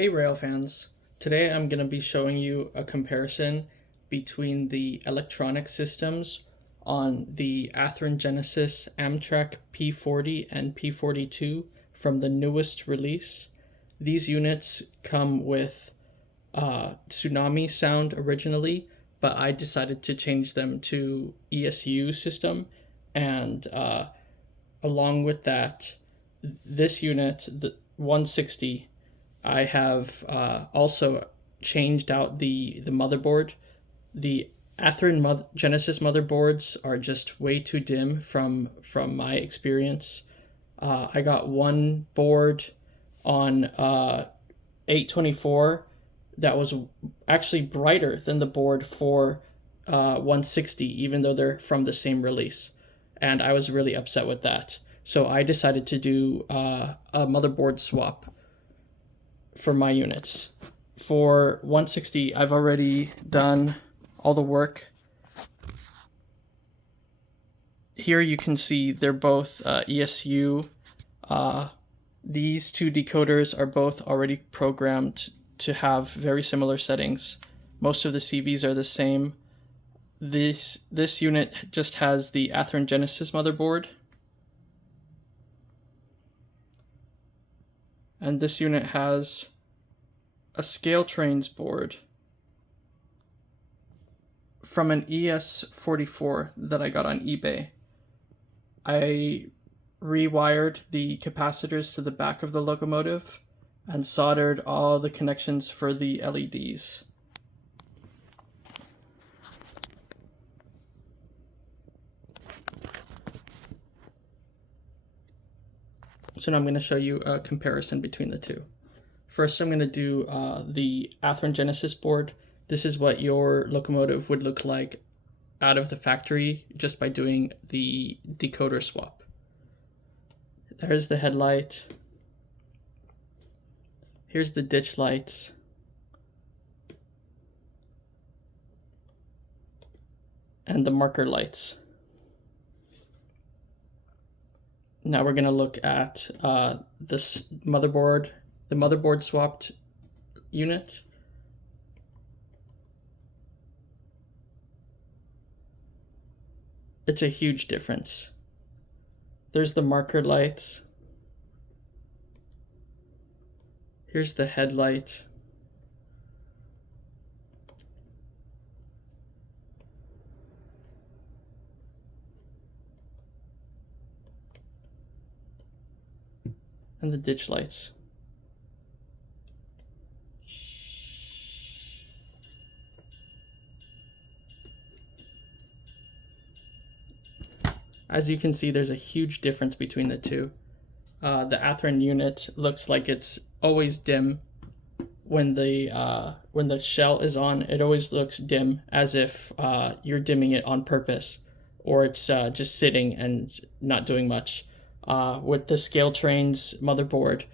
Hey rail fans, today I'm going to be showing you a comparison between the electronic systems on the Athearn Genesis Amtrak P40 and P42 from the newest release. These units come with tsunami sound originally, but I decided to change them to ESU system, and along with that, this unit, the 160, I have also changed out the motherboard. The Athearn Genesis motherboards are just way too dim from my experience. I got one board on 824 that was actually brighter than the board for 160, even though they're from the same release. And I was really upset with that. So I decided to do a motherboard swap for my units. For 160, I've already done all the work. Here you can see they're both ESU. These two decoders are both already programmed to have very similar settings. Most of the CVs are the same. This unit just has the Athearn Genesis motherboard. And this unit has a scale trains board from an ES44 that I got on eBay. I rewired the capacitors to the back of the locomotive and soldered all the connections for the LEDs. So now I'm going to show you a comparison between the two. First, I'm going to do the Athearn Genesis board. This is what your locomotive would look like out of the factory just by doing the decoder swap. There's the headlight. Here's the ditch lights. And the marker lights. Now we're going to look at this motherboard, the motherboard swapped unit. It's a huge difference. There's the marker lights. Here's the headlight. And the ditch lights. As you can see, there's a huge difference between the two. The Athearn unit looks like it's always dim. When the shell is on, it always looks dim, as if you're dimming it on purpose, or it's just sitting and not doing much. With the scale trains motherboard,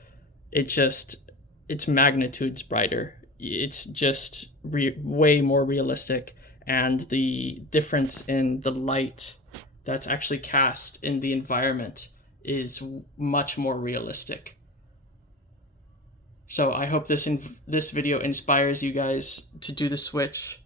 its magnitude's brighter. It's just way more realistic, and the difference in the light that's actually cast in the environment is much more realistic. So I hope this video inspires you guys to do the switch